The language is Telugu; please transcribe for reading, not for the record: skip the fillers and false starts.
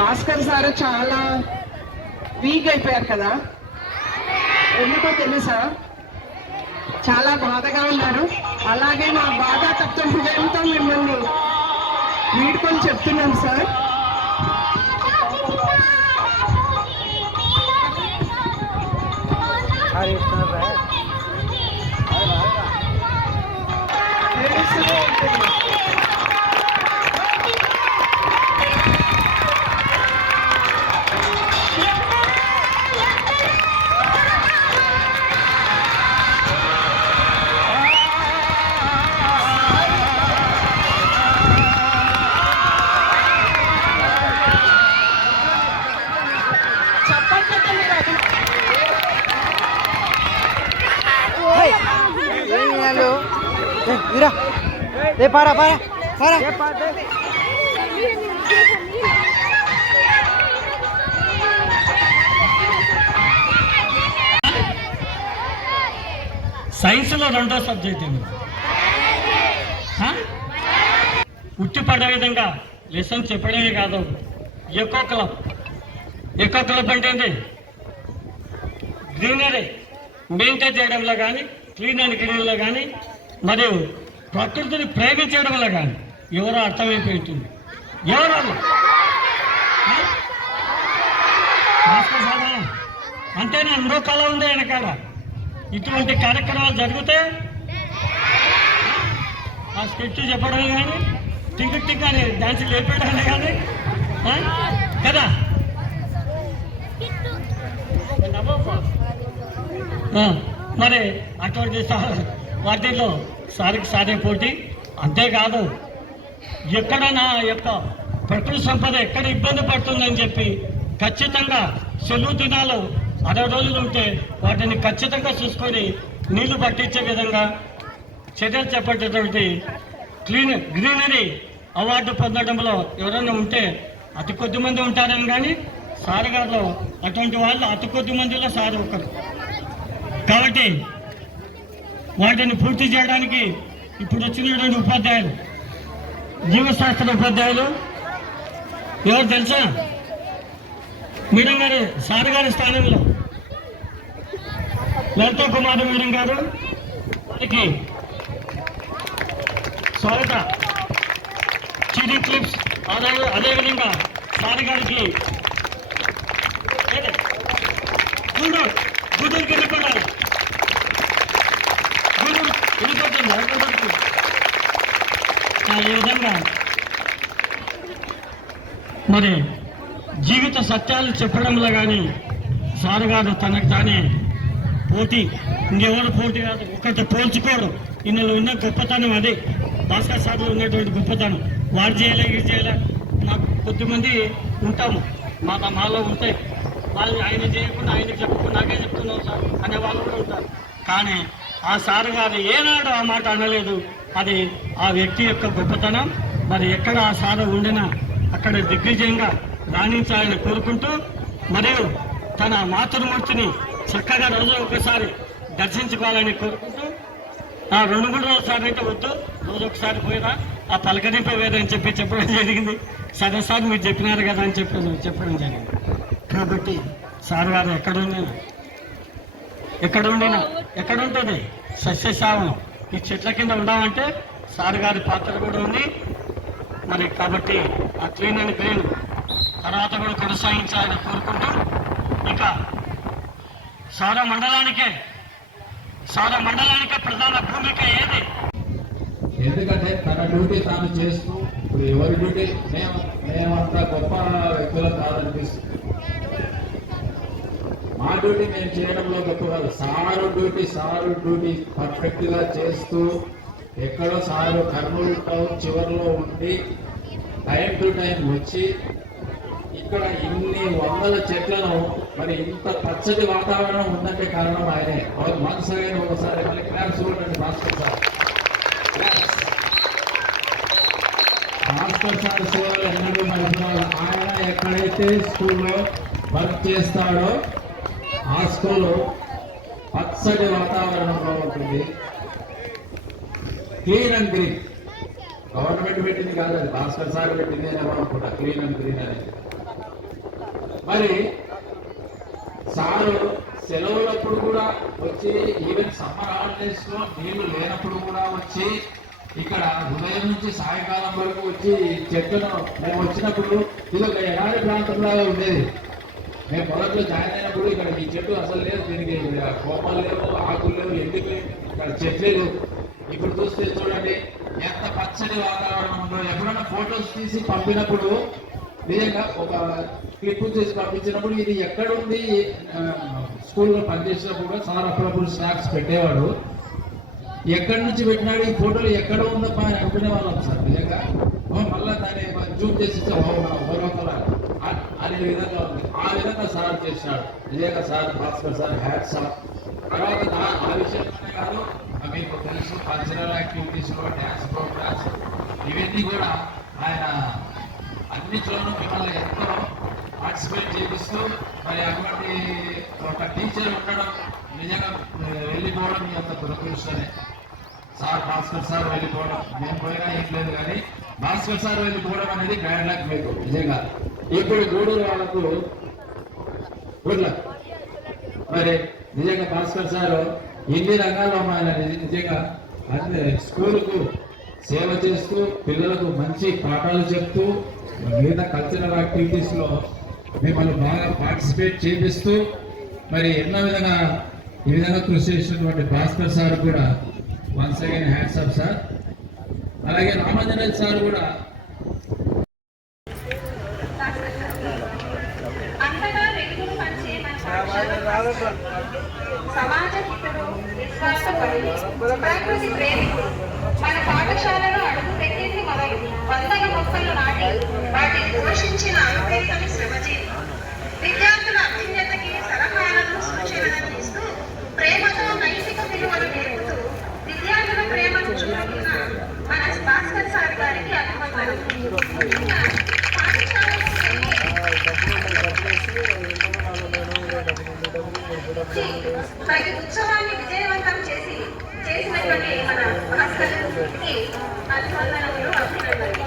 భాస్కర్ సార్ చాలా వీక్ అయిపోయారు కదా, ఎందుకో తెలుసా? చాలా బాధగా ఉన్నారు. అలాగే మా బాధ తప్పు హృదయంతో మిమ్మల్ని వీడుకొని చెప్తున్నాం సార్. Mira, para. సైన్స్లో రెండో సబ్జెక్ట్ ఏమి ఉట్టి పడే విధంగా లెసన్ చెప్పడమే కాదు. ఎకో క్లబ్ అంటే ఏంటి? గ్రీనరీ మెయింటైన్ చేయడంలో కానీ, క్లీన్ అండ్ గ్రీన్లో కానీ, మరియు ప్రకృతిని ప్రేమించడంలో కానీ ఎవరో అర్థమైపోయింటుంది. ఎవరు అంతేనా? అందరూ కళ ఉంది వెనకాల. ఇటువంటి కార్యక్రమాలు జరిగితే ఆ స్క్రిప్ట్ చెప్పడం కానీ, టింక్ అని డాన్స్ లేపేయడం కానీ కదా. మరి అటువంటి వాటిల్లో సారే పోటీ. అంతేకాదు, ఎక్కడ నా యొక్క ప్రకృతి సంపద ఎక్కడ ఇబ్బంది పడుతుందని చెప్పి ఖచ్చితంగా సెలవు దినాలు 60 రోజులు ఉంటే వాటిని ఖచ్చితంగా చూసుకొని నీళ్లు పట్టించే విధంగా చర్యలు చేపట్టేటువంటి గ్రీనరీ అవార్డు పొందడంలో ఎవరైనా ఉంటే అతి కొద్ది మంది ఉంటారని, కానీ సార్ గారు అటువంటి వాళ్ళు అతి కొద్ది మందిలో సార్ ఒకరు. కాబట్టి వాటిని పూర్తి చేయడానికి ఇప్పుడు వచ్చినటువంటి ఉపాధ్యాయులు, జీవశాస్త్ర ఉపాధ్యాయులు ఎవరు తెలుసా? మేడం గారు, సార్ గారి స్థానంలో లలితా కుమారి మేడం గారు, వారికి స్వాగత చిరీ క్లిప్స్. అదేవిధంగా సార్ గారికి గూడూరుకి వెళ్ళిపోవాలి. ఈ విధంగా మరి జీవిత సత్యాలు చెప్పడంలో కానీ సార్ గారు తనకు తానే పోటీ, ఇంకెవరు పోటీ కాదు, ఒకటి పోల్చుకోడు. ఇందులో ఉన్న గొప్పతనం అదే, భాస్కర్ సార్లో ఉన్నటువంటి గొప్పతనం. వాడు చేయలే, ఇది చేయలే, నాకు కొద్దిమంది ఉంటాము, మాలో ఉంటాయి. వాళ్ళు ఆయన చేయకుండా ఆయనకి చెప్పకుండా నాకే చెప్తున్నావు సార్ అనే వాళ్ళు కూడా ఉంటారు. కానీ ఆ సార్ గారు ఏనాడు ఆ మాట అనలేదు. అది ఆ వ్యక్తి యొక్క గొప్పతనం. మరి ఎక్కడ ఆ సార్ ఉండినా అక్కడ దిగ్విజయంగా రాణించాలని కోరుకుంటూ, మరియు తన మాతృమూర్తిని చక్కగా రోజు ఒకసారి దర్శించుకోవాలని కోరుకుంటూ, 2-3 రోజుసారి అయితే వద్దు, రోజు ఒకసారి పోయినా ఆ పలకరింపే వేదని చెప్పడం జరిగింది. సరే సార్ మీరు చెప్పినారు కదా అని చెప్పడం జరిగింది. కాబట్టి సార్ గారు ఎక్కడ ఉంటుంది సస్యశావనం. ఈ చెట్ల కింద ఉండాలంటే సార్ గారి పాత్ర కూడా ఉంది. మరి కాబట్టి ఆ క్లీన్ అండ్ గ్రీన్ తర్వాత కూడా కొనసాగించాలని కోరుకుంటూ, ఇక సారా మండలానికే ప్రధాన భూమిక ఏది? ఎందుకంటే తన డ్యూటీ తాను చేస్తూ, ఇప్పుడు ఎవరి డ్యూటీ మేమంతా గొప్ప వ్యక్తులు కాదనిపిస్తుంది. మా డ్యూటీ మేము చేయడంలో గొప్ప కాదు. సారు డ్యూటీ పర్ఫెక్ట్ గా చేస్తూ, ఎక్కడో సారు కర్నూలు టౌన్ చివరిలో ఉండి టైం టు టైం వచ్చి ఇక్కడ ఇన్ని వందల చెట్లను, మరి ఇంత పచ్చటి వాతావరణం ఉందంటే కారణం ఆయనే. మనసు అయిన ఒకసారి మళ్ళీ క్లాప్స్ చూడండి భాస్కర్ సార్. భాస్కర్ సార్ సేవలు ఎన్నడూ మర్చిపోవాలి. ఆయన ఎక్కడైతే స్కూల్లో వర్క్ చేస్తాడో ఆ స్కూలు పచ్చటి వాతావరణంలో ఉంటుంది. క్లీన్ అండ్ గ్రీన్ గవర్నమెంట్ పెట్టింది కాదు, అది భాస్కర్ సార్ పెట్టింది అని అనుకుంటా. క్లీన్ అండ్ గ్రీన్ అనేది మరి సారు సెలవులప్పుడు కూడా వచ్చి ఈవెన్ సమ్మర్ హాలిడేస్ లో నీళ్లు లేనప్పుడు కూడా వచ్చి ఇక్కడ ఉదయం నుంచి సాయంకాలం వరకు వచ్చి చెట్లను మేము వచ్చినప్పుడు ఇది ఒక ఎడారి ప్రాంతంలాగా ఉండేది. మేము మొదట్లో జాయిన్ అయినప్పుడు ఇక్కడ ఈ చెట్టు అసలు లేదు, దీనికి కోపలు లేవు, ఆకులు లేవు, ఎండిపోయి ఇక్కడ చెట్లే లేవు. ఇప్పుడు చూస్తే చూడండి ఎంత పచ్చని వాతావరణం ఉందో. ఎప్పుడైనా ఫొటోస్ తీసి పంపినప్పుడు నిజంగా ఒక క్లిప్ చేసి పంపించినప్పుడు ఇది ఎక్కడ ఉంది, స్కూల్లో పనిచేసినప్పుడు సార్ అప్పుడప్పుడు స్నాక్స్ పెట్టేవాడు. ఎక్కడి నుంచి పెట్టినాడు ఈ ఫోటోలు ఎక్కడ ఉందప్పా అని అనుకునే వాళ్ళం సార్. నిజంగా మళ్ళా దాన్ని జూమ్ చేసి అనే విధంగా ఉంది. ఆ విధంగా సార్ చేసినాడు. నిజంగా sir Bhaskar sir hats off. తర్వాత ఆ విషయంలోనే కాదు, మీకు తెలుసు కల్చరల్ యాక్టివిటీస్ లో డ్యాన్స్ ప్రోగ్రామ్స్ ఇవన్నీ కూడా ఆయన అన్నిట్లోనూ మిమ్మల్ని ఎంతో పార్టిసిపేట్ చేపిస్తూ మరి అటువంటి ఒక టీచర్ ఉండడం నిజంగా వెళ్ళిపోవడం మీ అంత దురదృష్టమే. సార్ భాస్కర్ సార్ వెళ్ళిపోవడం, నేను పోయినా ఏం లేదు కానీ భాస్కర్ సార్ వెళ్ళిపోవడం అనేది బ్యాడ్ లక్ మీకు నిజంగా. ఇప్పుడు గూడూరు వాళ్ళకు గుడ్ లక్. మరి నిజంగా భాస్కర్ సార్ ఇన్ని రంగాల్లో ఆయన నిజంగా అన్ని స్కూలుకు సేవ చేస్తూ పిల్లలకు మంచి పాఠాలు చెప్తూ మిగతా కల్చరల్ యాక్టివిటీస్ లో మిమ్మల్ని బాగా పార్టిసిపేట్ చేపిస్తూ మరి ఎన్నో విధంగా ఈ విధంగా కృషి చేసినటువంటి భాస్కర్ సార్ కూడా once again hats off sir. అలాగే రామాంజనేయులు సార్ కూడా సమాజ హితుడు, విశ్వాసపరుడు, ప్రకృతి ప్రేమికుడు. మన పాఠశాలలో అడుగు పెట్టింది మొదలు వందల మొక్కలు నాటి వాటిని పోషించిన అనుప్రేతని శ్రమజీవి. విద్యార్థుల అభ్యున్నతకి సలహాలను సూచనలను ఇస్తూ ప్రేమతో నైతిక విలువలు నేర్పుతూ విద్యార్థుల ప్రేమను చూపుతున్న మన భాస్కర్ సార్ గారికి అభినందనలు. ప్రతి ఉత్సవాన్ని విజయవంతం చేసినటువంటి మన భాస్కర్ కి అభినందనలు, అభినందనలు.